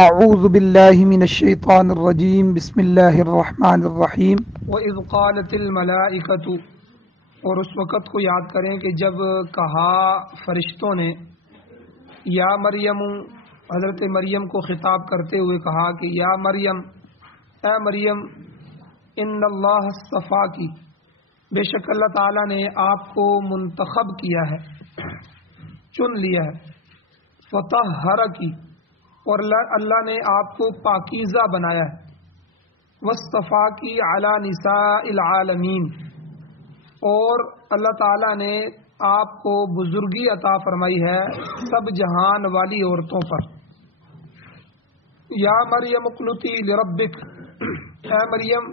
اعوذ باللہ من الشیطان الرجیم بسم اللہ الرحمن الرحیم وَإِذْ قَالَتِ الْمَلَائِكَةُ اور اس وقت کو یاد کریں کہ جب کہا فرشتوں نے یا مریم، حضرت مریم کو خطاب کرتے ہوئے کہا کہ یا مریم، اے مریم، ان اللہ اصطفاکی، بے شک اللہ تعالیٰ نے آپ کو منتخب کیا ہے، چن لیا ہے، فطہرکی، اور اللہ نے آپ کو پاکیزہ بنایا ہے، واصطفاکی علی نساء العالمین، اور اللہ تعالیٰ نے آپ کو بزرگی عطا فرمائی ہے سب جہان والی عورتوں پر۔ یا مریم اقنتی لربک، اے مریم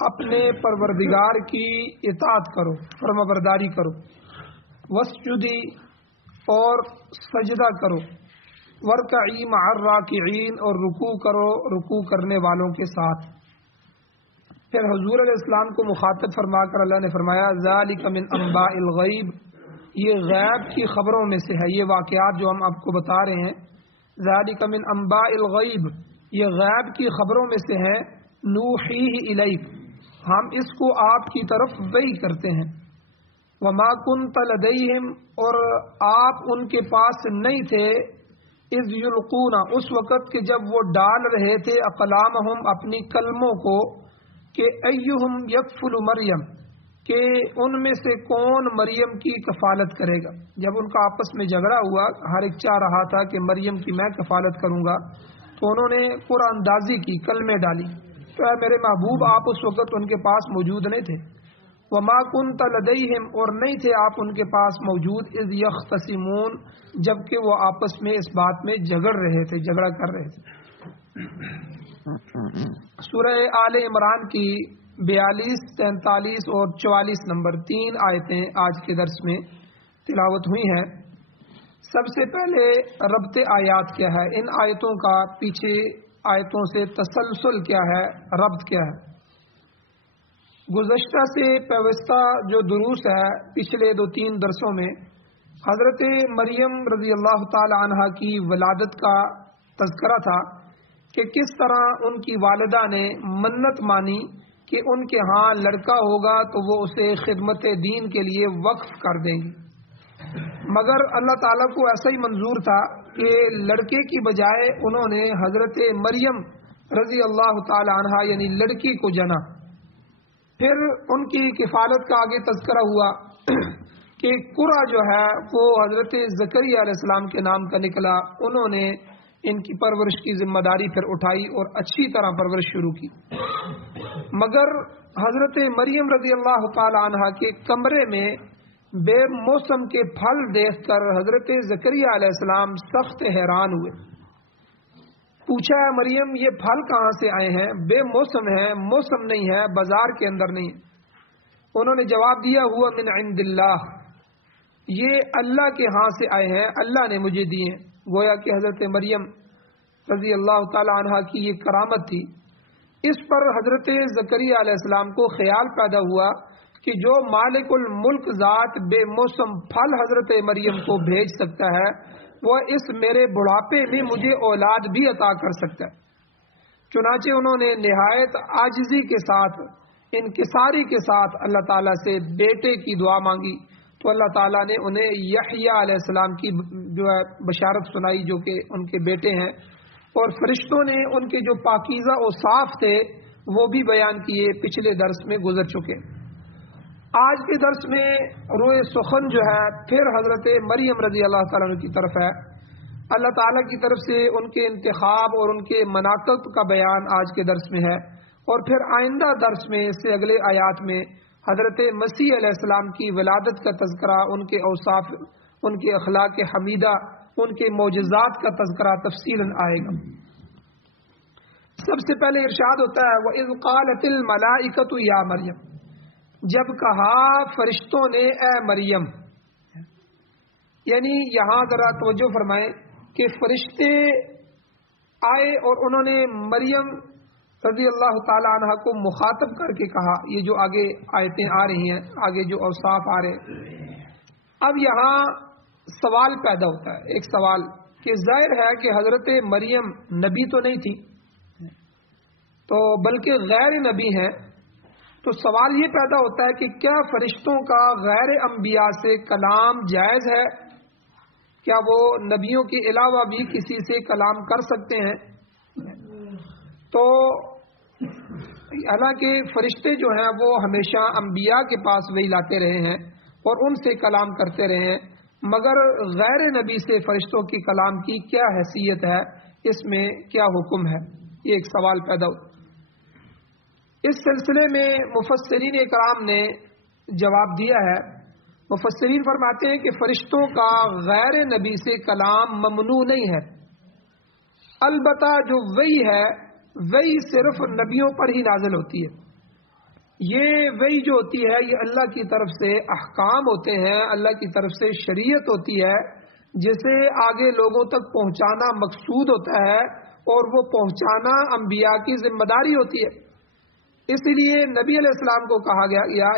اپنے پروردگار کی اطاعت کرو، فرمانبرداری کرو، واسجدی، اور سجدہ کرو، ورکعی مع الراکعین، اور رکوع کرو رکوع کرنے والوں کے ساتھ۔ پھر حضور علیہ السلام کو مخاطب فرما کر اللہ نے فرمایا ذالک من انباء الغیب، یہ غیب کی خبروں میں سے ہے، یہ واقعات جو ہم آپ کو بتا رہے ہیں، ذالک من انباء الغیب، یہ غیب کی خبروں میں سے ہے، نوحیہ الیک، ہم اس کو آپ کی طرف وحی کرتے ہیں، وما کنت لدیہم، اور آپ ان کے پاس نہیں تھے، اذ یلقون، اس وقت کہ جب وہ ڈال رہے تھے اقلامہم، اپنی قلموں کو، کہ ایہم یکفل مریم، کہ ان میں سے کون مریم کی کفالت کرے گا۔ جب ان کا آپس میں جھگڑا ہوا، ہر ایک چاہ رہا تھا کہ مریم کی میں کفالت کروں گا، تو انہوں نے قرآن اندازی کی، کلمے ڈالی، تو اے میرے محبوب آپ اس وقت ان کے پاس موجود نہیں تھے، وما کنت لدیہم، اور نہیں تھے آپ ان کے پاس موجود، اذ یختصمون، جبکہ وہ آپس میں اس بات میں جھگڑ رہے تھے، جھگڑا کر رہے تھے۔ سورہ آل عمران کی 42، 43 اور 44 نمبر 3 آیتیں آج کے درس میں تلاوت ہوئی ہیں۔ سب سے پہلے ربط آیات کیا ہے، ان آیتوں کا پیچھے آیتوں سے تسلسل کیا ہے، ربط کیا ہے۔ گزشتہ سے پیوستہ جو دروس ہے پچھلے 2-3 درسوں میں حضرت مریم رضی اللہ تعالی عنہا کی ولادت کا تذکرہ تھا کہ کس طرح ان کی والدہ نے منت مانی کہ ان کے ہاں لڑکا ہوگا تو وہ اسے خدمت دین کے لیے وقف کر دیں گی، مگر اللہ تعالیٰ کو ایسا ہی منظور تھا کہ لڑکے کی بجائے انہوں نے حضرت مریم رضی اللہ تعالی عنہا یعنی لڑکی کو جنا۔ پھر ان کی کفالت کا آگے تذکرہ ہوا کہ قرہ جو ہے وہ حضرت زکریا علیہ السلام کے نام کا نکلا، انہوں نے ان کی پرورش کی ذمہ داری پھر اٹھائی اور اچھی طرح پرورش شروع کی، مگر حضرت مریم رضی اللہ تعالی عنہ کے کمرے میں بے موسم کے پھل دیکھ کر حضرت زکریا علیہ السلام سخت حیران ہوئے۔ پوچھا ہے مریم یہ پھل کہاں سے آئے ہیں، بے موسم ہے، موسم نہیں ہے، بازار کے اندر نہیں ہے۔ انہوں نے جواب دیا ہوا من عند اللہ، یہ اللہ کے ہاں سے آئے ہیں، اللہ نے مجھے دیے۔ گویا کہ حضرت مریم رضی اللہ تعالی عنہ کی یہ کرامت تھی۔ اس پر حضرت زکریا علیہ السلام کو خیال پیدا ہوا کہ جو مالک الملک ذات بے موسم پھل حضرت مریم کو بھیج سکتا ہے، وہ اس میرے بڑھاپے میں مجھے اولاد بھی عطا کر سکتا ہے۔ چنانچہ انہوں نے نہایت عاجزی کے ساتھ، انکساری کے ساتھ اللہ تعالیٰ سے بیٹے کی دعا مانگی، تو اللہ تعالیٰ نے انہیں یحییٰ علیہ السلام کی جو ہے بشارت سنائی، جو کہ ان کے بیٹے ہیں، اور فرشتوں نے ان کے جو پاکیزہ اوصاف تھے وہ بھی بیان کیے، پچھلے درس میں گزر چکے۔ آج کے درس میں روئے سخن جو ہے پھر حضرت مریم رضی اللہ تعالیٰ عنہ کی طرف ہے، اللہ تعالیٰ کی طرف سے ان کے انتخاب اور ان کے مناقب کا بیان آج کے درس میں ہے، اور پھر آئندہ درس میں اس سے اگلے آیات میں حضرت مسیح علیہ السلام کی ولادت کا تذکرہ، ان کے اوصاف، ان کے اخلاق حمیدہ، ان کے معجزات کا تذکرہ تفصیلاً آئے گا۔ سب سے پہلے ارشاد ہوتا ہے وَإِذْ قَالَتِ الْمَلَائِكَةُ يَا مَرْيَمْ، جب کہا فرشتوں نے اے مریم، یعنی یہاں ذرا توجہ فرمائیں کہ فرشتے آئے اور انہوں نے مریم رضی اللہ تعالی عنہ کو مخاطب کر کے کہا، یہ جو آگے آیتیں آ رہی ہیں، آگے جو اوصاف آ رہے ہیں۔ اب یہاں سوال پیدا ہوتا ہے، ایک سوال کہ ظاہر ہے کہ حضرت مریم نبی تو نہیں تھی تو بلکہ غیر نبی ہیں، تو سوال یہ پیدا ہوتا ہے کہ کیا فرشتوں کا غیر انبیاء سے کلام جائز ہے؟ کیا وہ نبیوں کے علاوہ بھی کسی سے کلام کر سکتے ہیں؟ تو حالانکہ فرشتے جو ہیں وہ ہمیشہ انبیاء کے پاس وہی لاتے رہے ہیں اور ان سے کلام کرتے رہے ہیں، مگر غیر نبی سے فرشتوں کی کلام کی کیا حیثیت ہے، اس میں کیا حکم ہے؟ یہ ایک سوال پیدا ہو۔ اس سلسلے میں مفسرین کرام نے جواب دیا ہے۔ مفسرین فرماتے ہیں کہ فرشتوں کا غیر نبی سے کلام ممنوع نہیں ہے، البتہ جو وحی ہے وحی صرف نبیوں پر ہی نازل ہوتی ہے۔ یہ وحی جو ہوتی ہے یہ اللہ کی طرف سے احکام ہوتے ہیں، اللہ کی طرف سے شریعت ہوتی ہے جسے آگے لوگوں تک پہنچانا مقصود ہوتا ہے، اور وہ پہنچانا انبیاء کی ذمہ داری ہوتی ہے۔ اس لیے نبی علیہ السلام کو کہا گیا یا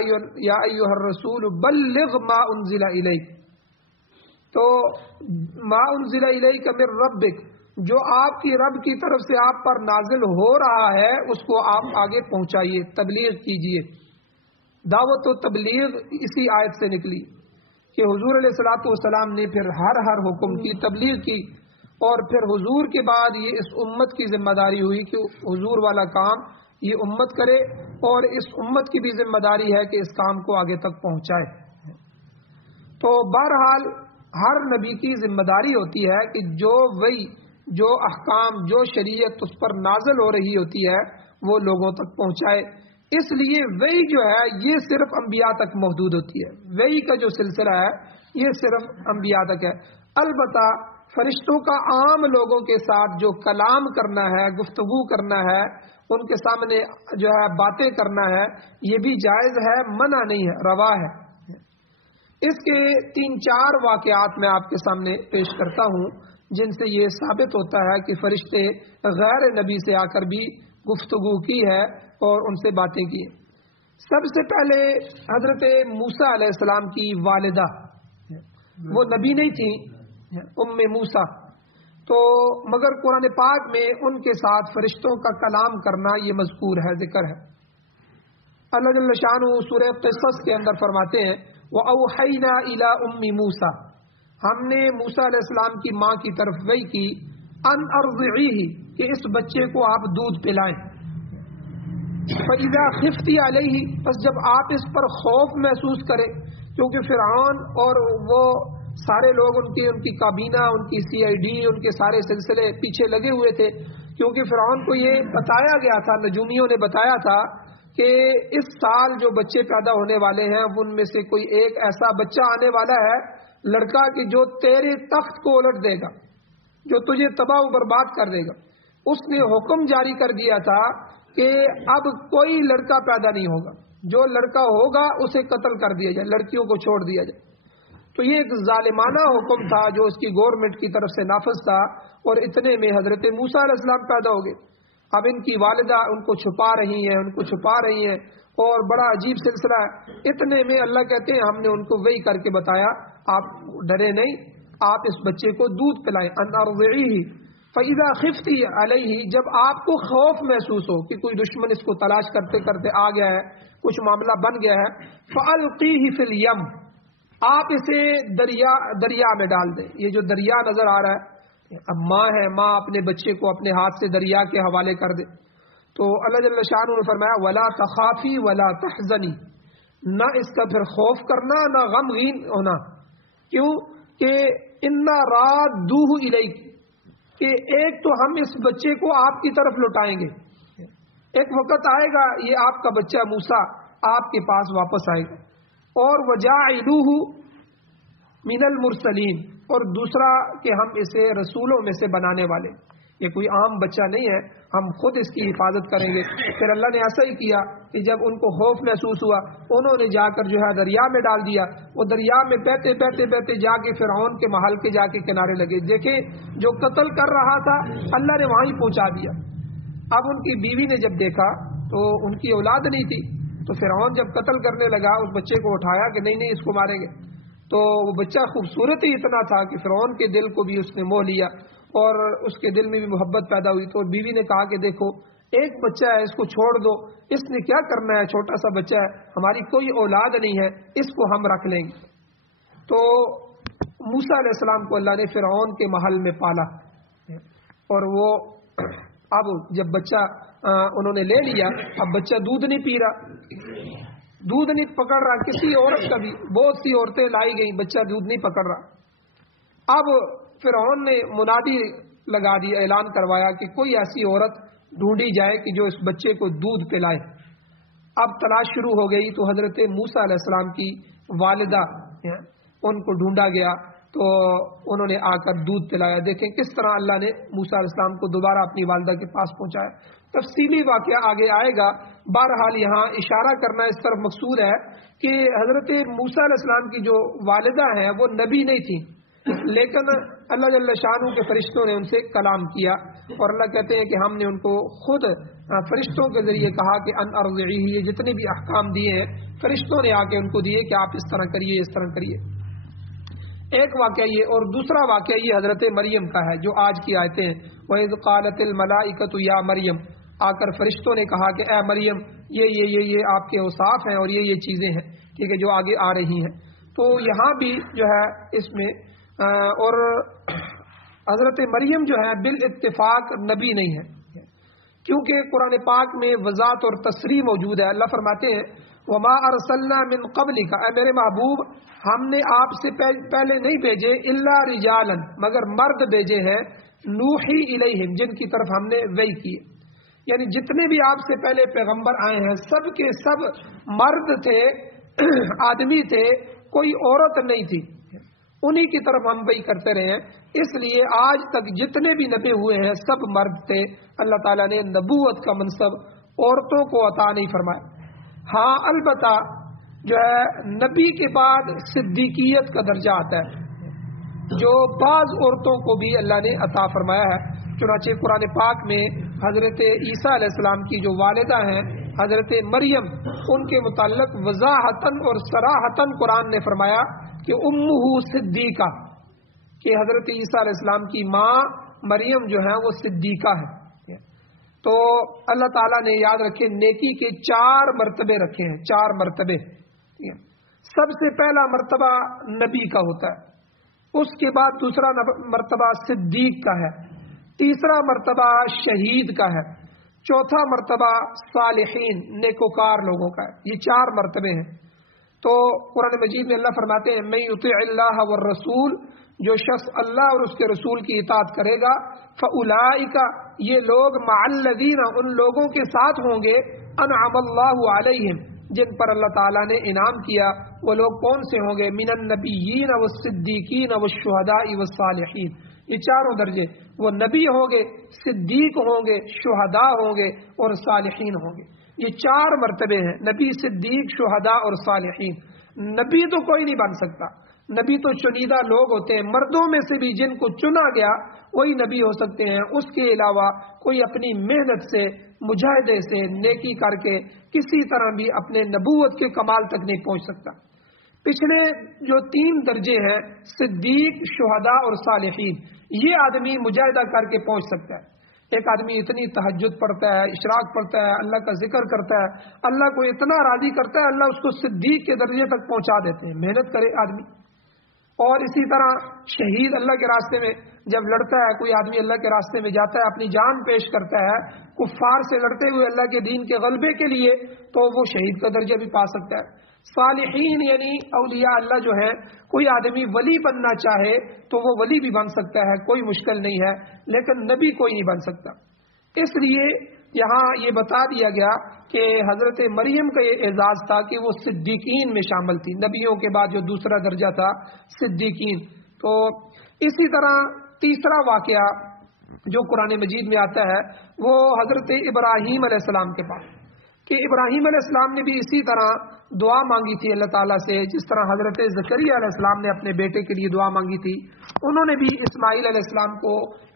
ایھا الرسول بلغ ما انزل الیک، تو ما انزل الیک من ربک، جو آپ کی رب کی طرف سے آپ پر نازل ہو رہا ہے اس کو آپ آگے پہنچائیے، تبلیغ کیجیے۔ دعوت و تبلیغ اسی آیت سے نکلی کہ حضور علیہ الصلوۃ والسلام نے پھر ہر حکم کی تبلیغ کی، اور پھر حضور کے بعد یہ اس امت کی ذمہ داری ہوئی کہ حضور والا کام یہ امت کرے، اور اس امت کی بھی ذمہ داری ہے کہ اس کام کو آگے تک پہنچائے۔ تو بہرحال ہر نبی کی ذمہ داری ہوتی ہے کہ جو وحی، جو احکام، جو شریعت اس پر نازل ہو رہی ہوتی ہے وہ لوگوں تک پہنچائے۔ اس لیے وحی جو ہے یہ صرف انبیاء تک محدود ہوتی ہے، وحی کا جو سلسلہ ہے یہ صرف انبیاء تک ہے۔ البتہ فرشتوں کا عام لوگوں کے ساتھ جو کلام کرنا ہے، گفتگو کرنا ہے، ان کے سامنے جو ہے باتیں کرنا ہے، یہ بھی جائز ہے، منع نہیں ہے، روا ہے۔ اس کے 3-4 واقعات میں آپ کے سامنے پیش کرتا ہوں جن سے یہ ثابت ہوتا ہے کہ فرشتے غیر نبی سے آ کر بھی گفتگو کی ہے اور ان سے باتیں کی۔ سب سے پہلے حضرت موسیٰ علیہ السلام کی والدہ، وہ نبی نہیں تھی، ام موسیٰ، تو مگر قرآن پاک میں ان کے ساتھ فرشتوں کا کلام کرنا یہ مذکور ہے، ذکر ہے۔ اللہ جل شانہ سورہ قصص کے اندر فرماتے ہیں وَأَوْحَيْنَا إِلَىٰ أُمِّ مُوسَىٰ، ہم نے موسیٰ علیہ السلام کی ماں کی طرف وحی کی، ان ارضعیہ، کہ اس بچے کو آپ دودھ پلائیں۔ فَإِذَا خِفْتِ عَلَيْهِ، پس جب آپ اس پر خوف محسوس کریں، کیونکہ فرعون اور وہ سارے لوگ ان کی کابینہ، ان کی CID، ان کے سارے سلسلے پیچھے لگے ہوئے تھے، کیونکہ فرعون کو یہ بتایا گیا تھا، نجومیوں نے بتایا تھا کہ اس سال جو بچے پیدا ہونے والے ہیں ان میں سے کوئی ایک ایسا بچہ آنے والا ہے لڑکا کہ جو تیرے تخت کو الٹ دے گا، جو تجھے تباہ و برباد کر دے گا۔ اس نے حکم جاری کر دیا تھا کہ اب کوئی لڑکا پیدا نہیں ہوگا، جو لڑکا ہوگا اسے قتل کر دیا جائے، لڑکیوں کو چھوڑ دیا جائے۔ تو یہ ایک ظالمانہ حکم تھا جو اس کی گورنمنٹ کی طرف سے نافذ تھا، اور اتنے میں حضرت موسیٰ علیہ السلام پیدا ہو گئے۔ اب ان کی والدہ ان کو چھپا رہی ہیں اور بڑا عجیب سلسلہ ہے۔ اتنے میں اللہ کہتے ہیں ہم نے ان کو وحی کر کے بتایا، آپ ڈرے نہیں، آپ اس بچے کو دودھ پلائیں، ان ارضعیہ فَإِذَا خِفْتِ عَلَيْهِ، جب آپ کو خوف محسوس ہو کہ کوئی دشمن اس کو تلاش کرتے کرتے آ گیا ہے، کچھ معاملہ بن گیا ہے، فَأَلْقِيهِ فِي الْيَمِّ، آپ اسے دریا میں ڈال دیں۔ یہ جو دریا نظر آ رہا ہے، اب ماں ہے، ماں اپنے بچے کو اپنے ہاتھ سے دریا کے حوالے کر دے، تو اللہ جل شانہ نے فرمایا وَلَا تَخَافِي وَلَا تَحْزَنِي، نہ اس کا پھر خوف کرنا، نہ غمگین ہونا۔ کیوں کہ اِنَّا رَادُّوهُ إِلَيْكِ، کہ ایک تو ہم اس بچے کو آپ کی طرف لوٹائیں گے، ایک وقت آئے گا یہ آپ کا بچہ موسیٰ آپ کے پاس واپس آئے گا، اور وَجَاعِلُوهُ مِنَ الْمُرْسَلِينَ، اور دوسرا کہ ہم اسے رسولوں میں سے بنانے والے، یہ کوئی عام بچہ نہیں ہے، ہم خود اس کی حفاظت کریں گے۔ پھر اللہ نے ایسا ہی کیا کہ جب ان کو خوف محسوس ہوا انہوں نے جا کر جو ہے دریا میں ڈال دیا، وہ دریا میں بہتے جا کے فرعون کے محل کے جا کے کنارے لگے، دیکھیں جو قتل کر رہا تھا اللہ نے وہیں پہنچا دیا۔ اب ان کی بیوی نے جب دیکھا تو ان کی اولاد نہیں تھی، تو فرعون جب قتل کرنے لگا اس بچے کو اٹھایا کہ نہیں اس کو ماریں گے، تو وہ بچہ خوبصورت ہی اتنا تھا کہ فرعون کے دل کو بھی اس نے موہ لیا اور اس کے دل میں بھی محبت پیدا ہوئی. تو بیوی نے کہا کہ دیکھو ایک بچہ ہے، اس کو چھوڑ دو، اس نے کیا کرنا ہے، چھوٹا سا بچہ ہے، ہماری کوئی اولاد نہیں ہے، اس کو ہم رکھ لیں گے. تو موسیٰ علیہ السلام کو اللہ نے فرعون کے محل میں پالا اور وہ اب جب بچہ انہوں نے لے لیا، اب بچہ دودھ نہیں پی رہا، دودھ نہیں پکڑ رہا، کسی عورت کا بھی، بہت سی عورتیں لائی گئیں، بچہ دودھ نہیں پکڑ رہا. اب فرعون نے منادی لگا دی، اعلان کروایا کہ کوئی ایسی عورت ڈھونڈی جائے کہ جو اس بچے کو دودھ پلائے. اب تلاش شروع ہو گئی تو حضرت موسیٰ علیہ السلام کی والدہ ان کو ڈھونڈا گیا تو انہوں نے آ کر دودھ پلایا. دیکھیں کس طرح اللہ نے موسیٰ علیہ السلام کو دوبارہ اپنی والدہ کے پاس پہنچایا. تفصیلی واقعہ آگے آئے گا. بہرحال یہاں اشارہ کرنا اس طرف مقصود ہے کہ حضرت موسیٰ علیہ السلام کی جو والدہ ہیں وہ نبی نہیں تھی، لیکن اللہ جل شانہ کے فرشتوں نے ان سے کلام کیا اور اللہ کہتے ہیں کہ ہم نے ان کو خود فرشتوں کے ذریعے کہا کہ ان ارضعیہ، یہ جتنے بھی احکام دیے ہیں فرشتوں نے آ کے ان کو دیے کہ آپ اس طرح کریے، اس طرح کریے. ایک واقعہ یہ، اور دوسرا واقعہ یہ حضرت مریم کا ہے جو آج کی آیتیں ہیں. وَإِذْ قَالَتِ الْمَلَائِكَةُ يَا مریم، آ کر فرشتوں نے کہا کہ اے مریم یہ آپ کے اوصاف ہیں اور یہ چیزیں ہیں، ٹھیک ہے، جو آگے آ رہی ہیں. تو یہاں بھی جو ہے اس میں اور حضرت مریم جو ہے بالاتفاق نبی نہیں ہے، کیونکہ قرآن پاک میں وضاحت اور تصریح موجود ہے. اللہ فرماتے ہیں وما ارسلنا من قبلک، اے میرے محبوب ہم نے آپ سے پہلے نہیں بھیجے الا رجالا، مگر مرد بھیجے ہیں، نوحی الیہم، جن کی طرف ہم نے وحی کی. یعنی جتنے بھی آپ سے پہلے پیغمبر آئے ہیں سب کے سب مرد تھے، آدمی تھے، کوئی عورت نہیں تھی، انہی کی طرف ہم وحی کرتے رہے ہیں. اس لیے آج تک جتنے بھی نبی ہوئے ہیں سب مرد تھے. اللہ تعالیٰ نے نبوت کا منصب عورتوں کو عطا نہیں فرمایا. ہاں البتہ جو ہے نبی کے بعد صدیقیت کا درجہ آتا ہے جو بعض عورتوں کو بھی اللہ نے عطا فرمایا ہے. چنانچہ قرآن پاک میں حضرت عیسیٰ علیہ السلام کی جو والدہ ہیں حضرت مریم، ان کے متعلق وضاحتاً اور صراحتاً قرآن نے فرمایا کہ امہ صدیقہ، کہ حضرت عیسیٰ علیہ السلام کی ماں مریم جو ہے وہ صدیقہ ہے. تو اللہ تعالیٰ نے یاد رکھے نیکی کے 4 مرتبے رکھے ہیں، 4 مرتبے. سب سے پہلا مرتبہ نبی کا ہوتا ہے، اس کے بعد دوسرا مرتبہ صدیق کا ہے، تیسرا مرتبہ شہید کا ہے، چوتھا مرتبہ صالحین نیکوکار لوگوں کا ہے. یہ 4 مرتبے ہیں. تو قرآن مجید میں اللہ فرماتے ہیں من یطع اللہ والرسول، جو شخص اللہ اور اس کے رسول کی اطاعت کرے گا، فاولئک، یہ لوگ مع الذین، ان لوگوں کے ساتھ ہوں گے، انعم اللہ علیہم، جن پر اللہ تعالیٰ نے انعام کیا. وہ لوگ کون سے ہوں گے؟ من النبیین والصدیقین والشہداء والصالحین. یہ 4 درجے، وہ نبی ہوں گے، صدیق ہوں گے، شہداء ہوں گے اور صالحین ہوں گے. یہ 4 مرتبے ہیں، نبی، صدیق، شہداء اور صالحین. نبی تو کوئی نہیں بن سکتا، نبی تو چنیدہ لوگ ہوتے ہیں، مردوں میں سے بھی جن کو چنا گیا وہی نبی ہو سکتے ہیں. اس کے علاوہ کوئی اپنی محنت سے، مجاہدے سے، نیکی کر کے کسی طرح بھی اپنے نبوت کے کمال تک نہیں پہنچ سکتا. پچھلے جو 3 درجے ہیں صدیق، شہداء اور صالحین، یہ آدمی مجاہدہ کر کے پہنچ سکتا ہے. ایک آدمی اتنی تہجد پڑھتا ہے، اشراق پڑھتا ہے، اللہ کا ذکر کرتا ہے، اللہ کو اتنا راضی کرتا ہے، اللہ اس کو صدیق کے درجے تک پہنچا دیتے ہیں. محنت کرے آدمی. اور اسی طرح شہید، اللہ کے راستے میں جب لڑتا ہے کوئی آدمی، اللہ کے راستے میں جاتا ہے، اپنی جان پیش کرتا ہے کفار سے لڑتے ہوئے اللہ کے دین کے غلبے کے لیے، تو وہ شہید کا درجہ بھی پا سکتا ہے. صالحین یعنی اولیاء اللہ جو ہے، کوئی آدمی ولی بننا چاہے تو وہ ولی بھی بن سکتا ہے، کوئی مشکل نہیں ہے، لیکن نبی کوئی نہیں بن سکتا. اس لیے یہاں یہ بتا دیا گیا کہ حضرت مریم کا یہ اعزاز تھا کہ وہ صدیقین میں شامل تھی، نبیوں کے بعد جو دوسرا درجہ تھا صدیقین. تو اسی طرح تیسرا واقعہ جو قرآن مجید میں آتا ہے وہ حضرت ابراہیم علیہ السلام کے پاس، کہ ابراہیم علیہ السلام نے بھی اسی طرح دعا مانگی تھی اللہ تعالیٰ سے، جس طرح حضرت زکریا علیہ السلام نے اپنے بیٹے کے لیے دعا مانگی تھی. انہوں نے بھی اسماعیل علیہ السلام کو،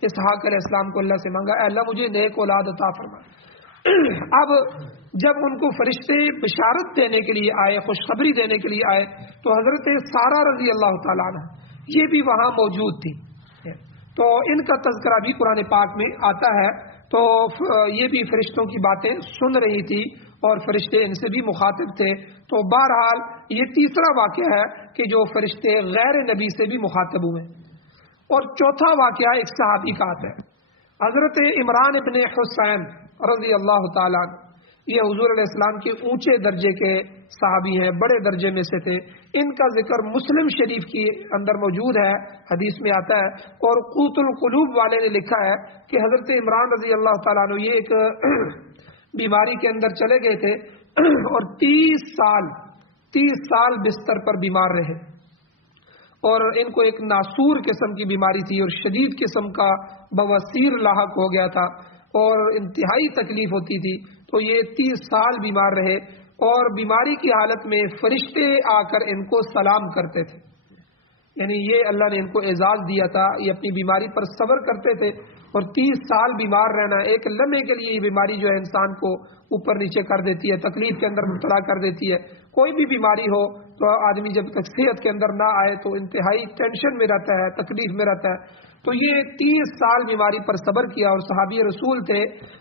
اسحاق علیہ السلام کو اللہ سے مانگا، اے اللہ مجھے نیک اولاد عطا فرما. اب جب ان کو فرشتے بشارت دینے کے لیے آئے، خوشخبری دینے کے لیے آئے، تو حضرت سارہ رضی اللہ تعالیٰ عنہ یہ بھی وہاں موجود تھی، تو ان کا تذکرہ بھی قرآن پاک میں آتا ہے۔ تو یہ بھی فرشتوں کی باتیں سن رہی تھی اور فرشتے ان سے بھی مخاطب تھے۔ تو بہرحال یہ تیسرا واقعہ ہے کہ جو فرشتے غیر نبی سے بھی مخاطب ہوئے۔ اور چوتھا واقعہ ایک صحابی کا آتا ہے، حضرت عمران ابن حسین رضی اللہ تعالیٰ عنہ، یہ حضور علیہ السلام کے اونچے درجے کے صحابی ہیں، بڑے درجے میں سے تھے۔ ان کا ذکر مسلم شریف کی اندر موجود ہے، حدیث میں آتا ہے، اور قوت القلوب والے نے لکھا ہے کہ حضرت عمران رضی اللہ تعالیٰ عنہ یہ ایک بیماری کے اندر چلے گئے تھے اور 30 سال بستر پر بیمار رہے، اور ان کو ایک ناسور قسم کی بیماری تھی اور شدید قسم کا بواسیر لاحق ہو گیا تھا اور انتہائی تکلیف ہوتی تھی۔ تو یہ 30 سال بیمار رہے اور بیماری کی حالت میں فرشتے آ کر ان کو سلام کرتے تھے، یعنی یہ اللہ نے ان کو اعزاز دیا تھا، یہ اپنی بیماری پر صبر کرتے تھے۔ اور 30 سال بیمار رہنا ایک لمحے کے لیے، یہ بیماری جو ہے انسان کو اوپر نیچے کر دیتی ہے، تکلیف کے اندر مبتلا کر دیتی ہے۔ کوئی بھی بیماری ہو تو آدمی جب تک صحت کے اندر نہ آئے تو انتہائی ٹینشن میں رہتا ہے، تکلیف میں رہتا ہے۔ تو یہ 30 سال بیماری پر صبر کیا اور صحابی رسول تھے،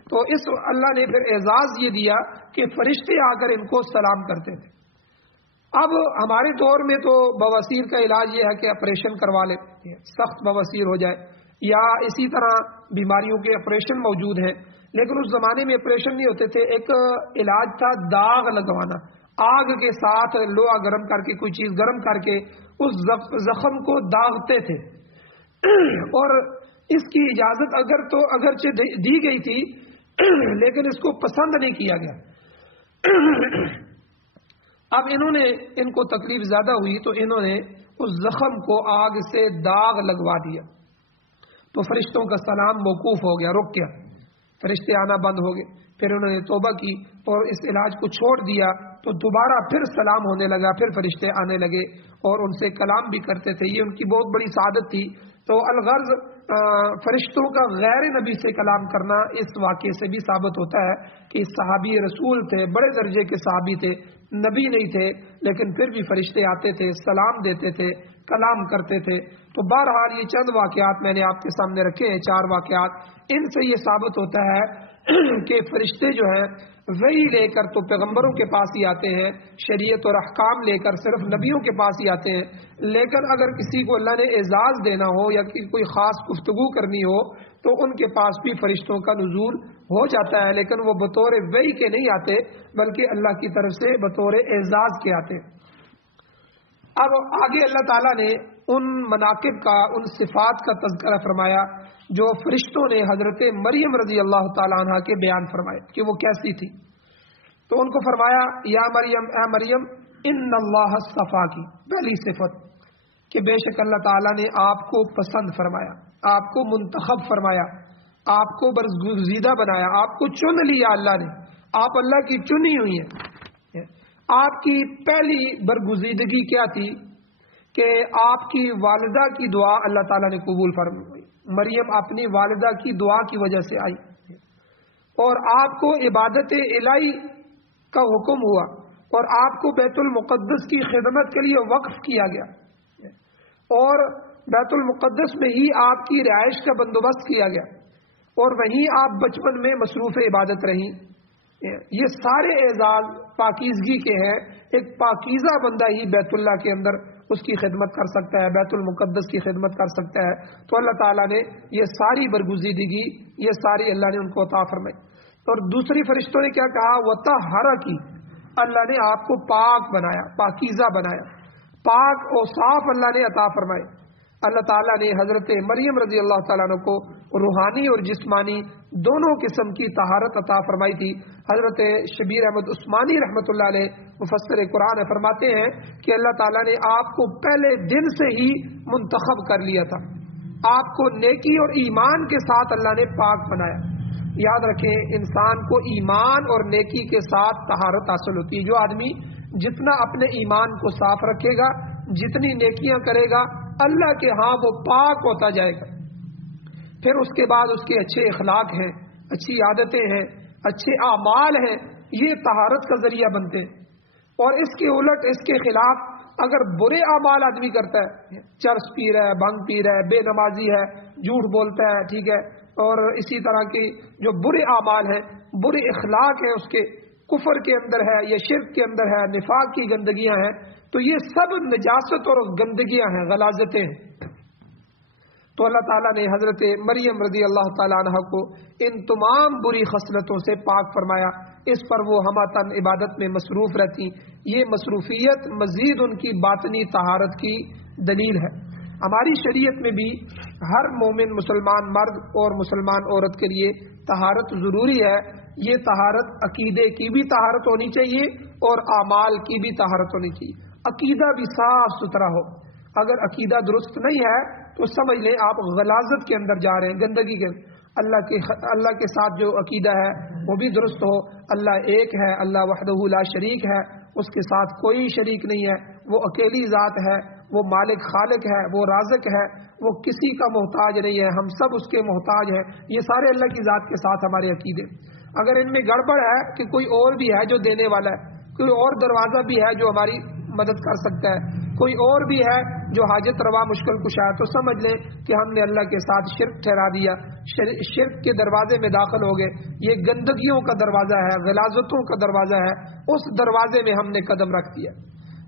تو اس اللہ نے پھر اعزاز یہ دیا کہ فرشتے آ کر ان کو سلام کرتے تھے۔ اب ہمارے دور میں تو بواسیر کا علاج یہ ہے کہ آپریشن کروا لے، سخت بواسیر ہو جائے، یا اسی طرح بیماریوں کے آپریشن موجود ہیں، لیکن اس زمانے میں آپریشن نہیں ہوتے تھے۔ ایک علاج تھا داغ لگوانا، آگ کے ساتھ لوہا گرم کر کے، کوئی چیز گرم کر کے اس زخم کو داغتے تھے، اور اس کی اجازت اگرچہ دی گئی تھی لیکن اس کو پسند نہیں کیا گیا۔ اب ان کو تکلیف زیادہ ہوئی تو انہوں نے اس زخم کو آگ سے داغ لگوا دیا، تو فرشتوں کا سلام موقوف ہو گیا، رک گیا، فرشتے آنا بند ہو گئے۔ پھر انہوں نے توبہ کی اور اس علاج کو چھوڑ دیا، تو دوبارہ پھر سلام ہونے لگا، پھر فرشتے آنے لگے اور ان سے کلام بھی کرتے تھے۔ یہ ان کی بہت بڑی سعادت تھی۔ تو الغرض فرشتوں کا غیر نبی سے کلام کرنا اس واقعے سے بھی ثابت ہوتا ہے کہ اس صحابی رسول تھے، بڑے درجے کے صحابی تھے، نبی نہیں تھے، لیکن پھر بھی فرشتے آتے تھے، سلام دیتے تھے، کلام کرتے تھے۔ تو بہرحال یہ چند واقعات میں نے آپ کے سامنے رکھے ہیں، 4 واقعات۔ ان سے یہ ثابت ہوتا ہے کہ فرشتے جو ہیں وہی لے کر تو پیغمبروں کے پاس ہی آتے ہیں، شریعت اور احکام لے کر صرف نبیوں کے پاس ہی آتے ہیں، لیکن اگر کسی کو اللہ نے اعزاز دینا ہو یا کوئی خاص گفتگو کرنی ہو تو ان کے پاس بھی فرشتوں کا نزول ہو جاتا ہے، لیکن وہ بطور وحی کے نہیں آتے بلکہ اللہ کی طرف سے بطور اعزاز کے آتے۔ اب آگے اللہ تعالیٰ نے ان مناقب کا، ان صفات کا تذکرہ فرمایا جو فرشتوں نے حضرت مریم رضی اللہ تعالیٰ عنہ کے بیان فرمائے کہ وہ کیسی تھی۔ تو ان کو فرمایا یا مریم، اے مریم، ان اللہ اصطفاکی، پہلی صفت کہ بے شک اللہ تعالیٰ نے آپ کو پسند فرمایا، آپ کو منتخب فرمایا، آپ کو برگزیدہ بنایا، آپ کو چن لیا اللہ نے، آپ اللہ کی چنی ہوئی ہیں۔ آپ کی پہلی برگزیدگی کیا تھی کہ آپ کی والدہ کی دعا اللہ تعالیٰ نے قبول فرمائی۔ مریم اپنی والدہ کی دعا کی وجہ سے آئی اور آپ کو عبادت الہی کا حکم ہوا اور آپ کو بیت المقدس کی خدمت کے لیے وقف کیا گیا اور بیت المقدس میں ہی آپ کی رہائش کا بندوبست کیا گیا اور وہیں آپ بچپن میں مصروف عبادت رہیں۔ یہ سارے اعزاز پاکیزگی کے ہیں۔ ایک پاکیزہ بندہ ہی بیت اللہ کے اندر اس کی خدمت کر سکتا ہے، بیت المقدس کی خدمت کر سکتا ہے۔ تو اللہ تعالیٰ نے یہ ساری برگزیدگی، یہ ساری اللہ نے ان کو عطا فرمائی۔ اور دوسری فرشتوں نے کیا کہا؟ وَطَہَّرَكِ، اللہ نے آپ کو پاک بنایا، پاکیزہ بنایا، پاک اور صاف اللہ نے عطا فرمائے۔ اللہ تعالیٰ نے حضرت مریم رضی اللہ تعالیٰ عنہ کو روحانی اور جسمانی دونوں قسم کی طہارت عطا فرمائی تھی۔ حضرت شبیر احمد عثمانی رحمۃ اللہ علیہ مفسر قرآن فرماتے ہیں کہ اللہ تعالیٰ نے آپ کو پہلے دن سے ہی منتخب کر لیا تھا، آپ کو نیکی اور ایمان کے ساتھ اللہ نے پاک بنایا۔ یاد رکھیں، انسان کو ایمان اور نیکی کے ساتھ طہارت حاصل ہوتی ہے۔ جو آدمی جتنا اپنے ایمان کو صاف رکھے گا، جتنی نیکیاں کرے گا، اللہ کے ہاں وہ پاک ہوتا جائے گا۔ پھر اس کے بعد اس کے اچھے اخلاق ہیں، اچھی عادتیں ہیں، اچھے اعمال ہیں، یہ طہارت کا ذریعہ بنتے ہیں. اور اس کے الٹ، اس کے خلاف اگر برے اعمال آدمی کرتا ہے، چرس پی رہا ہے، بھنگ پی رہا ہے، بے نمازی ہے، جھوٹ بولتا ہے، ٹھیک ہے، اور اسی طرح کی جو برے اعمال ہیں، برے اخلاق ہیں اس کے، کفر کے اندر ہے یا شرک کے اندر ہے، نفاق کی گندگیاں ہیں، تو یہ سب نجاست اور گندگیاں ہیں، غلاظتیں ہیں. تو اللہ تعالیٰ نے حضرت مریم رضی اللہ تعالیٰ عنہ کو ان تمام بری خصلتوں سے پاک فرمایا. اس پر وہ ہمہ عبادت میں مصروف رہتی. یہ مصروفیت مزید ان کی باطنی طہارت کی دلیل ہے. ہماری شریعت میں بھی ہر مومن مسلمان مرد اور مسلمان عورت کے لیے طہارت ضروری ہے. یہ طہارت عقیدے کی بھی طہارت ہونی چاہیے اور اعمال کی بھی طہارت ہونی چاہیے. عقیدہ بھی صاف ستھرا ہو. اگر عقیدہ درست نہیں ہے تو سمجھ لیں آپ غلاظت کے اندر جا رہے ہیں، گندگی کے. اللہ کے ساتھ جو عقیدہ ہے وہ بھی درست ہو. اللہ ایک ہے، اللہ وحدہ لا شریک ہے، اس کے ساتھ کوئی شریک نہیں ہے، وہ اکیلی ذات ہے، وہ مالک خالق ہے، وہ رازق ہے، وہ کسی کا محتاج نہیں ہے، ہم سب اس کے محتاج ہیں. یہ سارے اللہ کی ذات کے ساتھ ہمارے عقیدے. اگر ان میں گڑبڑ ہے کہ کوئی اور بھی ہے جو دینے والا ہے، کوئی اور دروازہ بھی ہے جو ہماری مدد کر سکتا ہے، کوئی اور بھی ہے جو حاجت روا مشکل کشا ہے، تو سمجھ لیں کہ ہم نے اللہ کے ساتھ شرک ٹھہرا دیا، شرک کے دروازے میں داخل ہو گئے. یہ گندگیوں کا دروازہ ہے، غلاظتوں کا دروازہ ہے، اس دروازے میں ہم نے قدم رکھ دیا.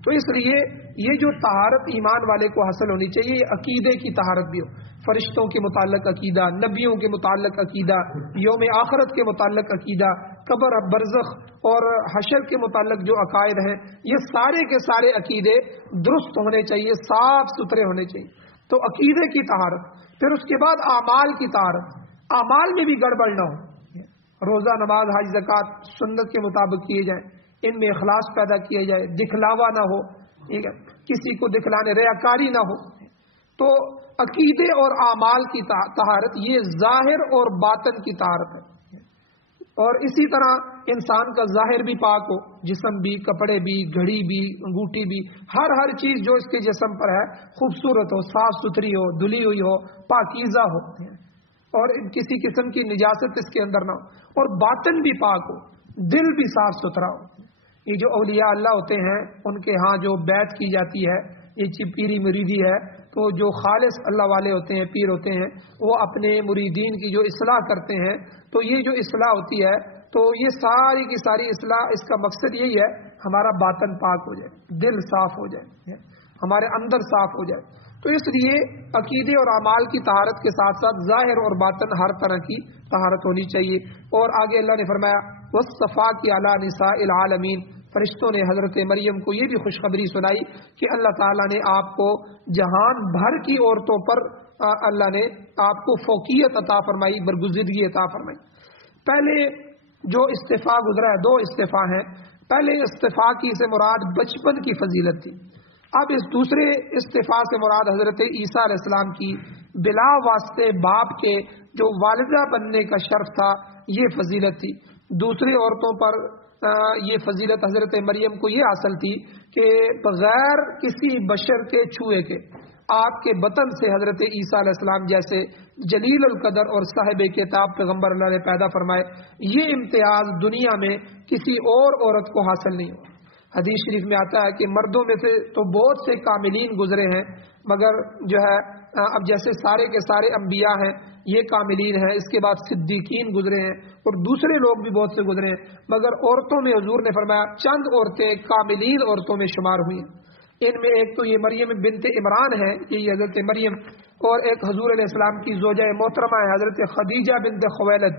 تو اس لیے یہ جو طہارت ایمان والے کو حاصل ہونی چاہیے، یہ عقیدے کی طہارت بھی ہو. فرشتوں کے متعلق عقیدہ، نبیوں کے متعلق عقیدہ، یوم آخرت کے متعلق عقیدہ، قبر برزخ اور حشر کے متعلق جو عقائد ہیں، یہ سارے کے سارے عقیدے درست ہونے چاہیے، صاف ستھرے ہونے چاہیے. تو عقیدے کی طہارت. پھر اس کے بعد اعمال کی طہارت. اعمال میں بھی گڑبڑ نہ ہو. روزہ، نماز، حج، زکوٰۃ سنت کے مطابق کیے جائیں، ان میں اخلاص پیدا کیا جائے، دکھلاوا نہ ہو، ٹھیک ہے، کسی کو دکھلانے ریاکاری نہ ہو. تو عقیدے اور اعمال کی طہارت یہ ظاہر اور باطن کی طہارت ہے. اور اسی طرح انسان کا ظاہر بھی پاک ہو، جسم بھی، کپڑے بھی، گھڑی بھی، انگوٹھی بھی، ہر چیز جو اس کے جسم پر ہے خوبصورت ہو، صاف ستھری ہو، دھلی ہوئی ہو، پاکیزہ ہو، اور کسی قسم کی نجاست اس کے اندر نہ ہو. اور باطن بھی پاک ہو، دل بھی صاف ستھرا ہو. یہ جو اولیاء اللہ ہوتے ہیں ان کے ہاں جو بیعت کی جاتی ہے، یہ پیری مریدی ہے، تو جو خالص اللہ والے ہوتے ہیں، پیر ہوتے ہیں، وہ اپنے مریدین کی جو اصلاح کرتے ہیں، تو یہ جو اصلاح ہوتی ہے، تو یہ ساری کی ساری اصلاح، اس کا مقصد یہی ہے ہمارا باطن پاک ہو جائے، دل صاف ہو جائے، ہمارے اندر صاف ہو جائے. تو اس لیے عقیدے اور اعمال کی طہارت کے ساتھ ساتھ ظاہر اور باطن ہر طرح کی طہارت ہونی چاہیے. اور آگے اللہ نے فرمایا وَالصَّفَاقِ عَلَى نِسَاءِ الْعَالَمِينَ. فرشتوں نے حضرت مریم کو یہ بھی خوشخبری سنائی کہ اللہ تعالیٰ نے آپ کو جہان بھر کی عورتوں پر اللہ نے آپ کو فوقیت عطا فرمائی، برگزیدگی عطا فرمائی. پہلے جو استفاء گزرا ہے، 2 استفاء ہیں. پہلے استفاء کی سے مراد بچپن کی فضیلت تھی. اب اس دوسرے استفاء سے مراد حضرت عیسیٰ علیہ السلام کی بلا واسطے باپ کے جو والدہ بننے کا شرف تھا، یہ فضیلت تھی. دوسری عورتوں پر یہ فضیلت حضرت مریم کو یہ حاصل تھی کہ بغیر کسی بشر کے چھوئے کے آپ کے بطن سے حضرت عیسیٰ علیہ السلام جیسے جلیل القدر اور صاحب کتاب پیغمبر اللہ نے پیدا فرمائے. یہ امتیاز دنیا میں کسی اور عورت کو حاصل نہیں ہوا. حدیث شریف میں آتا ہے کہ مردوں میں سے تو بہت سے کاملین گزرے ہیں، مگر جو ہے اب جیسے سارے کے سارے انبیاء ہیں، یہ کاملین ہیں، اس کے بعد صدیقین گزرے ہیں اور دوسرے لوگ بھی بہت سے گزرے ہیں، مگر عورتوں میں حضور نے فرمایا چند عورتیں کاملین عورتوں میں شمار ہوئی ہیں. ان میں ایک تو یہ مریم بنت عمران ہے، یہ حضرت مریم، اور ایک حضور علیہ السلام کی زوجہ محترمہ ہے حضرت خدیجہ بنت خویلد،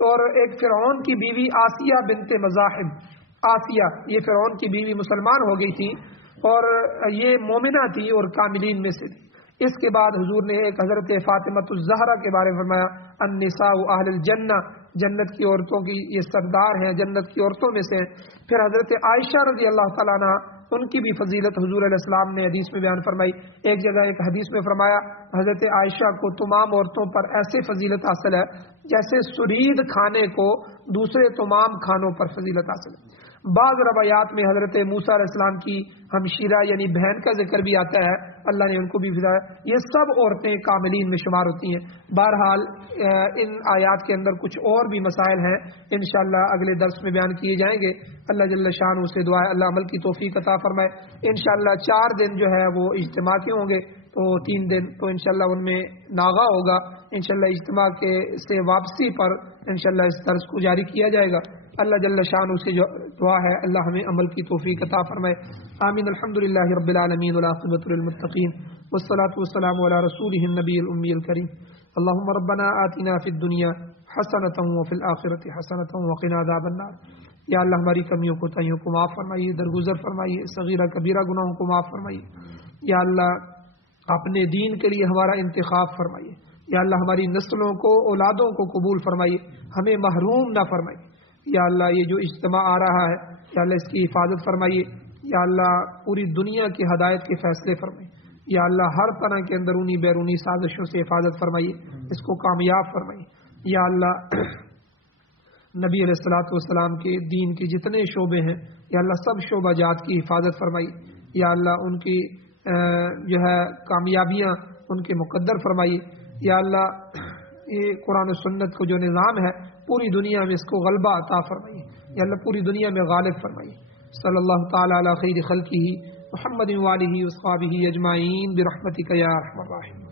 اور ایک فرعون کی بیوی آسیہ بنت مزاحم. آسیہ یہ فرعون کی بیوی مسلمان ہو گئی تھی اور یہ مومنہ تھی اور کاملین میں سے تھی. اس کے بعد حضور نے ایک حضرت فاطمۃ الزہرا کے بارے میں فرمایا النساء اہل الجنہ، جنت کی عورتوں کی یہ سردار ہیں، جنت کی عورتوں میں سے ہیں. پھر حضرت عائشہ رضی اللہ تعالیٰ عنہ، ان کی بھی فضیلت حضور علیہ السلام نے حدیث میں بیان فرمائی. ایک جگہ ایک حدیث میں فرمایا حضرت عائشہ کو تمام عورتوں پر ایسے فضیلت حاصل ہے جیسے سرید کھانے کو دوسرے تمام کھانوں پر فضیلت حاصل ہے. بعض روایات میں حضرت موسیٰ علیہ السلام کی ہمشیرہ یعنی بہن کا ذکر بھی آتا ہے اللہ نے ان کو بھی ہدایت. یہ سب عورتیں کاملین میں شمار ہوتی ہیں. بہرحال ان آیات کے اندر کچھ اور بھی مسائل ہیں، انشاءاللہ اگلے درس میں بیان کیے جائیں گے. اللہ جل شان سے دعا ہے اللہ عمل کی توفیق عطا فرمائے. انشاءاللہ 4 دن جو ہے وہ اجتماع کے ہوں گے، تو 3 دن تو انشاءاللہ ان میں ناغا ہوگا. انشاءاللہ اجتماع کے سے واپسی پر انشاءاللہ اس درس کو جاری کیا جائے گا. اللہ جل شان سے جو دعا ہے اللہ ہمیں عمل کی توفیق عطا فرمائے. آمین. الحمدللہ رب العالمین والعاقبۃ للمتقین والصلاۃ والسلام علی رسولہ النبی الأمی الکریم. اللهم ربنا آتنا فی الدنیا حسنۃ وفی الآخرۃ حسنۃ وقنا عذاب النار. یا اللہ ہماری کمیوں کو تائیوں کو معاف فرمائیے، درگزر فرمائیے، صغیرہ کبیرہ گناہوں کو معاف فرمائیے. یا اللہ اپنے دین کے لیے ہمارا انتخاب فرمائیے. یا اللہ ہماری نسلوں کو، اولادوں کو قبول فرمائیے، ہمیں محروم نہ فرمائیے. یا اللہ یہ جو اجتماع آ رہا ہے یا اللہ اس کی حفاظت فرمائیے. یا اللہ پوری دنیا کی ہدایت کے فیصلے فرمائیے. یا اللہ ہر طرح کے اندرونی بیرونی سازشوں سے حفاظت فرمائیے، اس کو کامیاب فرمائیے. یا اللہ نبی علیہ الصلوۃ والسلام کے دین کے جتنے شعبے ہیں یا اللہ سب شعبہ جات کی حفاظت فرمائیے. یا اللہ ان کی جو ہے کامیابیاں ان کے مقدر فرمائیے. یا اللہ یہ قرآن و سنت کو جو نظام ہے پوری دنیا میں اس کو غلبہ عطا فرمائیے. یا اللہ پوری دنیا میں غالب فرمائیے. صلی اللہ تعالی علی خیر خلقہ محمد وآلہ وصحبہ اجمعین برحمتک یا ارحم الراحمین.